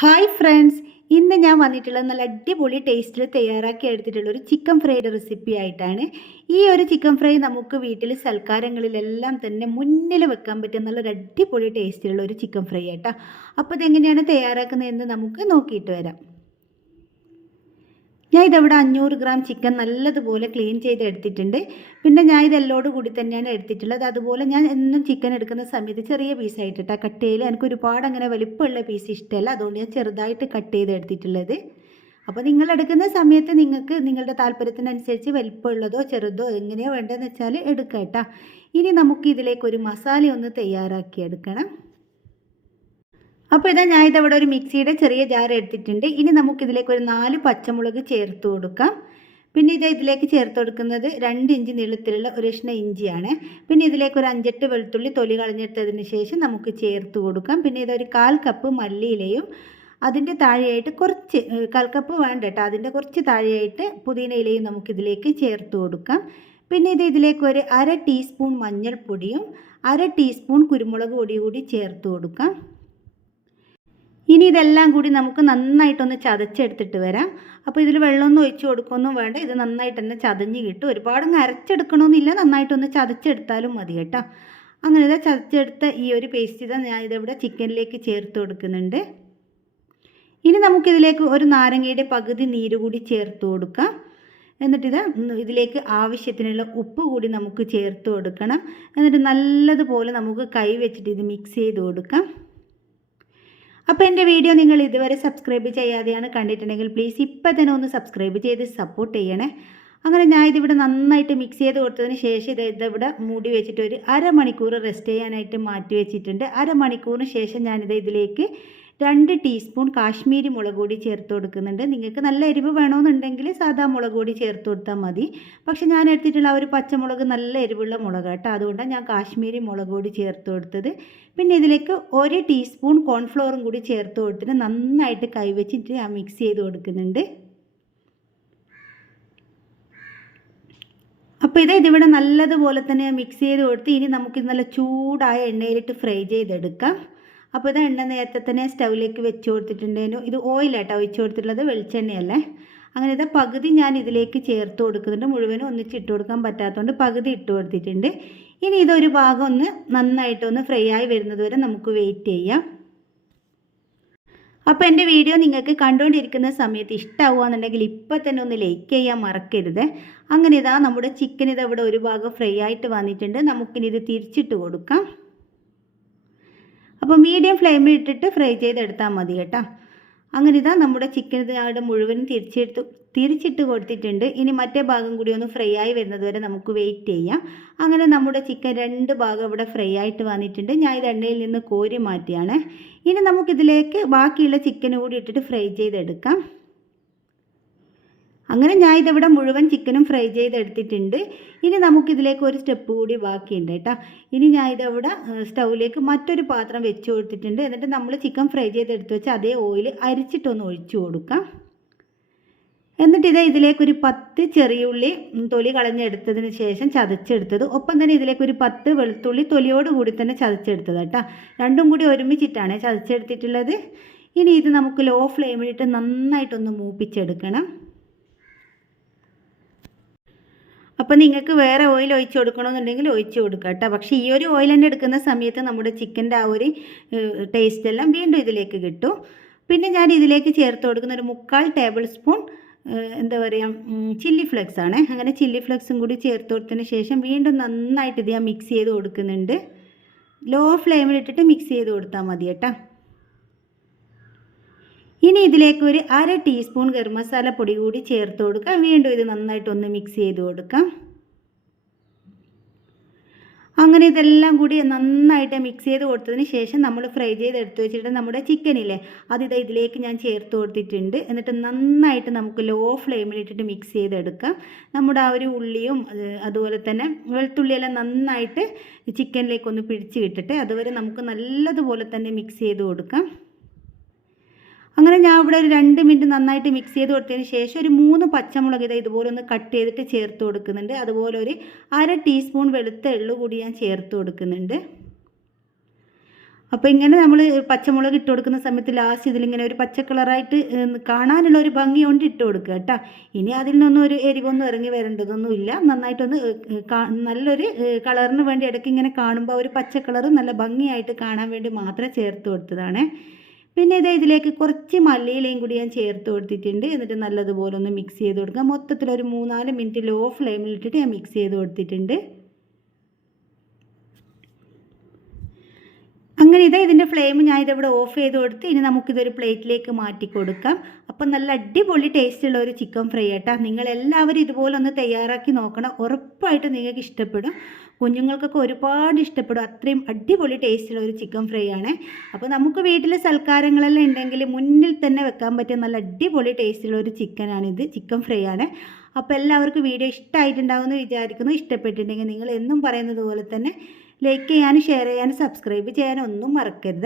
Hi friends, ഇന്ന് ഞാൻ വന്നിട്ടുള്ളത് നല്ല അടിപൊളി ടേസ്റ്റിൽ തയ്യാറാക്കി എടുത്തിട്ടുള്ള ഒരു ചിക്കൻ ഫ്രൈയുടെ റെസിപ്പി ആയിട്ടാണ്. ഈ ഒരു ചിക്കൻ ഫ്രൈ നമുക്ക് വീട്ടിൽ സൽക്കാരങ്ങളിലെല്ലാം തന്നെ മുന്നിൽ വെക്കാൻ പറ്റിയ നല്ലൊരു അടിപൊളി ടേസ്റ്റിലുള്ള ഒരു ചിക്കൻ ഫ്രൈ ആയിട്ടാ. അപ്പോൾ ഇതെങ്ങനെയാണ് തയ്യാറാക്കുന്നതെന്ന് നമുക്ക് നോക്കിയിട്ട് വരാം. ഞാൻ ഇതവിടെ 500 ഗ്രാം ചിക്കൻ നല്ലതുപോലെ ക്ലീൻ ചെയ്ത് എടുത്തിട്ടുണ്ട്. പിന്നെ ഞാൻ ഇതെല്ലോട് കൂടി തന്നെയാണ് എടുത്തിട്ടുള്ളത്. അതുപോലെ ഞാൻ എന്നും ചിക്കൻ എടുക്കുന്ന സമയത്ത് ചെറിയ പീസായിട്ടിട്ടാണ് കട്ട് ചെയ്യൽ. എനിക്ക് ഒരുപാട് അങ്ങനെ വലിപ്പമുള്ള പീസ് ഇഷ്ടമല്ല, അതുകൊണ്ട് ഞാൻ ചെറുതായിട്ട് കട്ട് ചെയ്ത് എടുത്തിട്ടുള്ളത്. അപ്പോൾ നിങ്ങൾ എടുക്കുന്ന സമയത്ത് നിങ്ങൾക്ക് നിങ്ങളുടെ താല്പര്യത്തിനനുസരിച്ച് വലിപ്പമുള്ളതോ ചെറുതോ എങ്ങനെയോ വേണ്ടതെന്ന് വെച്ചാൽ എടുക്കാം കേട്ടോ. ഇനി നമുക്ക് ഇതിലേക്കൊരു മസാല ഒന്ന് തയ്യാറാക്കി എടുക്കണം. അപ്പോൾ ഇതാ ഞാൻ ഇതവിടെ ഒരു മിക്സിയുടെ ചെറിയ ജാർ എടുത്തിട്ടുണ്ട്. ഇനി നമുക്കിതിലേക്ക് ഒരു 4 പച്ചമുളക് ചേർത്ത് കൊടുക്കാം. പിന്നെ ഇതിലേക്ക് ചേർത്ത് കൊടുക്കുന്നത് 2 ഇഞ്ച് നീളത്തിലുള്ള ഒരു കഷ്ണം ഇഞ്ചിയാണ്. പിന്നെ ഇതിലേക്ക് ഒരു 5-8 വെളുത്തുള്ളി തൊലി കളഞ്ഞെടുത്തതിന് ശേഷം നമുക്ക് ചേർത്ത് കൊടുക്കാം. പിന്നെ ഇതൊരു 1/4 കപ്പ് മല്ലിയിലയും അതിൻ്റെ താഴെയായിട്ട് കുറച്ച് 1/4 കപ്പ് വേണ്ട കേട്ടോ, അതിൻ്റെ കുറച്ച് താഴെയായിട്ട് പുതിന ഇലയും നമുക്കിതിലേക്ക് ചേർത്ത് കൊടുക്കാം. പിന്നെ ഇതിലേക്ക് ഒരു 1/2 ടീസ്പൂൺ മഞ്ഞൾപ്പൊടിയും 1/2 ടീസ്പൂൺ കുരുമുളക് പൊടി കൂടി ചേർത്ത് കൊടുക്കാം. ഇനി ഇതെല്ലാം കൂടി നമുക്ക് നന്നായിട്ടൊന്ന് ചതച്ചെടുത്തിട്ട് വരാം. അപ്പോൾ ഇതിൽ വെള്ളമൊന്നും ഒഴിച്ച് കൊടുക്കുകയൊന്നും വേണ്ട, ഇത് നന്നായിട്ട് തന്നെ ചതഞ്ഞ് കിട്ടും. ഒരുപാടങ്ങ് അരച്ചെടുക്കണമെന്നില്ല, നന്നായിട്ടൊന്ന് ചതച്ചെടുത്താലും മതി കേട്ടോ. അങ്ങനെ ഇതാ ചതച്ചെടുത്ത ഈ ഒരു പേസ്റ്റ് ഇതാ ഞാൻ ഇതിവിടെ ചിക്കനിലേക്ക് ചേർത്ത് കൊടുക്കുന്നുണ്ട്. ഇനി നമുക്കിതിലേക്ക് ഒരു നാരങ്ങയുടെ പകുതി നീര് കൂടി ചേർത്ത് കൊടുക്കാം. എന്നിട്ടിത് ഇതിലേക്ക് ആവശ്യത്തിനുള്ള ഉപ്പ് കൂടി നമുക്ക് ചേർത്ത് കൊടുക്കണം. എന്നിട്ട് നല്ലതുപോലെ നമുക്ക് കൈ വെച്ചിട്ട് ഇത് മിക്സ് ചെയ്ത് കൊടുക്കാം. അപ്പോൾ എൻ്റെ വീഡിയോ നിങ്ങൾ ഇതുവരെ സബ്സ്ക്രൈബ് ചെയ്യാതെയാണ് കണ്ടിട്ടുണ്ടെങ്കിൽ പ്ലീസ് ഇപ്പോൾ തന്നെ ഒന്ന് സബ്സ്ക്രൈബ് ചെയ്ത് സപ്പോർട്ട് ചെയ്യണേ. അങ്ങനെ ഞാൻ ഇതിവിടെ നന്നായിട്ട് മിക്സ് ചെയ്ത് കൊടുത്തതിന് ശേഷം ഇതിവിടെ മൂടി വെച്ചിട്ട് ഒരു അരമണിക്കൂർ റെസ്റ്റ് ചെയ്യാനായിട്ട് മാറ്റി വെച്ചിട്ടുണ്ട്. അരമണിക്കൂറിന് ശേഷം ഇതിലേക്ക് 2 ടീസ്പൂൺ കാശ്മീരി മുളക് പൊടി ചേർത്ത് കൊടുക്കുന്നുണ്ട്. നിങ്ങൾക്ക് നല്ല എരിവ് വേണമെന്നുണ്ടെങ്കിൽ സാധാ മുളക് പൊടി ചേർത്ത് കൊടുത്താൽ മതി. പക്ഷേ ഞാൻ എടുത്തിട്ടുള്ള ഒരു പച്ചമുളക് നല്ല എരിവുള്ള മുളക് കേട്ടോ, അതുകൊണ്ടാണ് ഞാൻ കാശ്മീരി മുളക് പൊടി ചേർത്ത് കൊടുത്തത്. പിന്നെ ഇതിലേക്ക് 1 ടീസ്പൂൺ കോൺഫ്ലോറും കൂടി ചേർത്ത് കൊടുത്തിട്ട് നന്നായിട്ട് കൈവച്ചിട്ട് ഞാൻ മിക്സ് ചെയ്ത് കൊടുക്കുന്നുണ്ട്. അപ്പോൾ ഇതിവിടെ നല്ലതുപോലെ തന്നെ മിക്സ് ചെയ്ത് കൊടുത്ത് ഇനി നമുക്കിത് നല്ല ചൂടായ എണ്ണയിലിട്ട് ഫ്രൈ ചെയ്തെടുക്കാം. അപ്പോൾ ഇത് എണ്ണ നേരത്തെ തന്നെ സ്റ്റൗവിലേക്ക് വെച്ച് കൊടുത്തിട്ടുണ്ടേനു. ഇത് ഓയിലാട്ടോ ഒഴിച്ച് കൊടുത്തിട്ടുള്ളത്, വെളിച്ചെണ്ണയല്ലേ. അങ്ങനെ ഇത് പകുതി ഞാൻ ഇതിലേക്ക് ചേർത്ത് കൊടുക്കുന്നുണ്ട്. മുഴുവനും ഒന്നിച്ചിട്ട് കൊടുക്കാൻ പറ്റാത്തതുകൊണ്ട് പകുതി ഇട്ട് കൊടുത്തിട്ടുണ്ട്. ഇനി ഇതൊരു ഭാഗം ഒന്ന് നന്നായിട്ടൊന്ന് ഫ്രൈ ആയി വരുന്നത് വരെ നമുക്ക് വെയിറ്റ് ചെയ്യാം. അപ്പോൾ എൻ്റെ വീഡിയോ നിങ്ങൾക്ക് കണ്ടുകൊണ്ടിരിക്കുന്ന സമയത്ത് ഇഷ്ടമാവുകയെന്നുണ്ടെങ്കിൽ ഇപ്പോൾ തന്നെ ഒന്ന് ലൈക്ക് ചെയ്യാൻ മറക്കരുത്. അങ്ങനെ ഇതാ നമ്മുടെ ചിക്കൻ ഇതവിടെ ഒരു ഭാഗം ഫ്രൈ ആയിട്ട് വന്നിട്ടുണ്ട്. നമുക്കിനി ഇത് തിരിച്ചിട്ട് കൊടുക്കാം. അപ്പോൾ മീഡിയം ഫ്ലെയിമിൽ ഇട്ടിട്ട് ഫ്രൈ ചെയ്തെടുത്താൽ മതി കേട്ടോ. അങ്ങനെ ഇതാ നമ്മുടെ ചിക്കൻ ഇത് അവിടെ മുഴുവനും തിരിച്ചിട്ട് കൊടുത്തിട്ടുണ്ട്. ഇനി മറ്റേ ഭാഗം കൂടി ഒന്ന് ഫ്രൈ ആയി വരുന്നത് വരെ നമുക്ക് വെയിറ്റ് ചെയ്യാം. അങ്ങനെ നമ്മുടെ ചിക്കൻ 2 ഭാഗം ഇവിടെ ഫ്രൈ ആയിട്ട് വന്നിട്ടുണ്ട്. ഞാൻ ഇത് എണ്ണയിൽ നിന്ന് കോരി മാറ്റിയാണ്. ഇനി നമുക്കിതിലേക്ക് ബാക്കിയുള്ള ചിക്കനും കൂടി ഇട്ടിട്ട് ഫ്രൈ ചെയ്തെടുക്കാം. അങ്ങനെ ഞാൻ ഇതിവിടെ മുഴുവൻ ചിക്കനും ഫ്രൈ ചെയ്തെടുത്തിട്ടുണ്ട്. ഇനി നമുക്കിതിലേക്ക് ഒരു സ്റ്റെപ്പ് കൂടി ബാക്കിയുണ്ട് കേട്ടോ. ഇനി ഞാൻ ഇതവിടെ സ്റ്റൗവിലേക്ക് മറ്റൊരു പാത്രം വെച്ച് കൊടുത്തിട്ടുണ്ട്. എന്നിട്ട് നമ്മൾ ചിക്കൻ ഫ്രൈ ചെയ്തെടുത്ത് വെച്ച് അതേ ഓയിൽ അരിച്ചിട്ടൊന്ന് ഒഴിച്ചു കൊടുക്കാം. എന്നിട്ട് ഇതിലേക്കൊരു 10 ചെറിയുള്ളി തൊലി കളഞ്ഞെടുത്തതിന് ശേഷം ചതച്ചെടുത്തത്, ഒപ്പം തന്നെ ഇതിലേക്കൊരു 10 വെളുത്തുള്ളി തൊലിയോട് കൂടി തന്നെ ചതച്ചെടുത്തത് കേട്ടോ. രണ്ടും കൂടി ഒരുമിച്ചിട്ടാണ് ചതച്ചെടുത്തിട്ടുള്ളത്. ഇനി ഇത് നമുക്ക് ലോ ഫ്ലെയിമിലിട്ട് നന്നായിട്ടൊന്ന് മൂപ്പിച്ചെടുക്കണം. അപ്പോൾ നിങ്ങൾക്ക് വേറെ ഓയിൽ ഒഴിച്ച് കൊടുക്കണമെന്നുണ്ടെങ്കിൽ ഒഴിച്ച് കൊടുക്കുക കേട്ടോ. പക്ഷേ ഈ ഒരു ഓയിൽ തന്നെ എടുക്കുന്ന സമയത്ത് നമ്മുടെ ചിക്കൻ്റെ ആ ഒരു ടേസ്റ്റ് എല്ലാം വീണ്ടും ഇതിലേക്ക് കിട്ടും. പിന്നെ ഞാൻ ഇതിലേക്ക് ചേർത്ത് കൊടുക്കുന്ന ഒരു 3/4 ടേബിൾ സ്പൂൺ എന്താ പറയുക ചില്ലി ഫ്ലെക്സ് ആണ്. അങ്ങനെ ചില്ലി ഫ്ലെക്സും കൂടി ചേർത്ത് കൊടുത്തതിന് ശേഷം വീണ്ടും നന്നായിട്ട് ഇത് ഞാൻ മിക്സ് ചെയ്ത് കൊടുക്കുന്നുണ്ട്. ലോ ഫ്ലെയിമിലിട്ടിട്ട് മിക്സ് ചെയ്ത് കൊടുത്താൽ മതി കേട്ടോ. ഇനി ഇതിലേക്ക് ഒരു 1/2 ടീസ്പൂൺ ഗരം മസാല പൊടി കൂടി ചേർത്ത് കൊടുക്കാം. വീണ്ടും ഇത് നന്നായിട്ടൊന്ന് മിക്സ് ചെയ്ത് കൊടുക്കാം. അങ്ങനെ ഇതെല്ലാം കൂടി നന്നായിട്ട് മിക്സ് ചെയ്ത് കൊടുത്തതിന് ശേഷം നമ്മൾ ഫ്രൈ ചെയ്തെടുത്ത് വെച്ചിട്ട് നമ്മുടെ ചിക്കനില്ലേ ഇതിലേക്ക് ഞാൻ ചേർത്ത് കൊടുത്തിട്ടുണ്ട്. എന്നിട്ട് നന്നായിട്ട് നമുക്ക് ലോ ഫ്ലെയിമിലിട്ടിട്ട് മിക്സ് ചെയ്തെടുക്കാം. നമ്മുടെ ആ ഒരു ഉള്ളിയും അതുപോലെ തന്നെ വെളുത്തുള്ളിയെല്ലാം നന്നായിട്ട് ചിക്കനിലേക്കൊന്ന് പിടിച്ച് കിട്ടട്ടെ, അതുവരെ നമുക്ക് നല്ലതുപോലെ തന്നെ മിക്സ് ചെയ്ത് കൊടുക്കാം. അങ്ങനെ ഞാൻ ഇവിടെ ഒരു 2 മിനിറ്റ് നന്നായിട്ട് മിക്സ് ചെയ്ത് കൊടുത്തതിന് ശേഷം ഒരു 3 പച്ചമുളക് ഇതുപോലെ ഒന്ന് കട്ട് ചെയ്തിട്ട് ചേർത്ത് കൊടുക്കുന്നുണ്ട്. അതുപോലെ ഒരു 1/2 ടീസ്പൂൺ വെളുത്ത എള്ള് കൂടി ഞാൻ ചേർത്ത് കൊടുക്കുന്നുണ്ട്. അപ്പോൾ ഇങ്ങനെ നമ്മൾ പച്ചമുളക് ഇട്ട് കൊടുക്കുന്ന സമയത്ത് ലാസ്റ്റ് ഇതിലിങ്ങനെ ഒരു പച്ച കളറായിട്ട് കാണാനുള്ള ഒരു ഭംഗി കൊണ്ട് ഇട്ട് കൊടുക്കുക കേട്ടോ. ഇനി അതിൽ നിന്നൊന്നും ഒരു എരിവൊന്നും ഇറങ്ങി വരേണ്ടതൊന്നുമില്ല. നന്നായിട്ടൊന്ന് നല്ലൊരു കളറിന് വേണ്ടി ഇടയ്ക്ക് ഇങ്ങനെ കാണുമ്പോൾ ഒരു പച്ച കളർ നല്ല ഭംഗിയായിട്ട് കാണാൻ വേണ്ടി മാത്രം ചേർത്ത് കൊടുത്തതാണ്. പിന്നെ ഇതിലേക്ക് കുറച്ച് മല്ലിയിലയും കൂടി ഞാൻ ചേർത്ത് കൊടുത്തിട്ടുണ്ട്. എന്നിട്ട് നല്ലതുപോലെ ഒന്ന് മിക്സ് ചെയ്ത് കൊടുക്കുക. മൊത്തത്തിലൊരു 3-4 മിനിറ്റ് ലോ ഫ്ലെയിമിലിട്ടിട്ട് ഞാൻ മിക്സ് ചെയ്ത് കൊടുത്തിട്ടുണ്ട്. അങ്ങനെ ഇതിൻ്റെ ഫ്ലെയിം ഞാൻ ഇതിവിടെ ഓഫ് ചെയ്ത് കൊടുത്ത് ഇനി നമുക്കിതൊരു പ്ലേറ്റിലേക്ക് മാറ്റി കൊടുക്കാം. അപ്പം നല്ല അടിപൊളി ടേസ്റ്റുള്ള ഒരു ചിക്കൻ ഫ്രൈ ആട്ടോ. നിങ്ങളെല്ലാവരും ഇതുപോലെ ഒന്ന് തയ്യാറാക്കി നോക്കണം. ഉറപ്പായിട്ട് നിങ്ങൾക്ക് ഇഷ്ടപ്പെടും. കുഞ്ഞുങ്ങൾക്കൊക്കെ ഒരുപാട് ഇഷ്ടപ്പെടും. അത്രയും അടിപൊളി ടേസ്റ്റുള്ള ഒരു ചിക്കൻ ഫ്രൈ ആണ്. അപ്പോൾ നമുക്ക് വീട്ടിൽ സൽക്കാരങ്ങളെല്ലാം ഉണ്ടെങ്കിൽ മുന്നിൽ തന്നെ വെക്കാൻ പറ്റിയ നല്ല അടിപൊളി ടേസ്റ്റുള്ള ഒരു ചിക്കനാണിത്. ചിക്കൻ ഫ്രൈ ആണ്. അപ്പോൾ എല്ലാവർക്കും വീഡിയോ ഇഷ്ടമായിട്ടുണ്ടാകുമെന്ന് വിചാരിക്കുന്നു. ഇഷ്ടപ്പെട്ടിട്ടുണ്ടെങ്കിൽ നിങ്ങൾ എന്നും പറയുന്നത് പോലെ തന്നെ ലൈക്ക് ചെയ്യാനും ഷെയർ ചെയ്യാനും സബ്സ്ക്രൈബ് ചെയ്യാനും ഒന്നും മറക്കരുത്.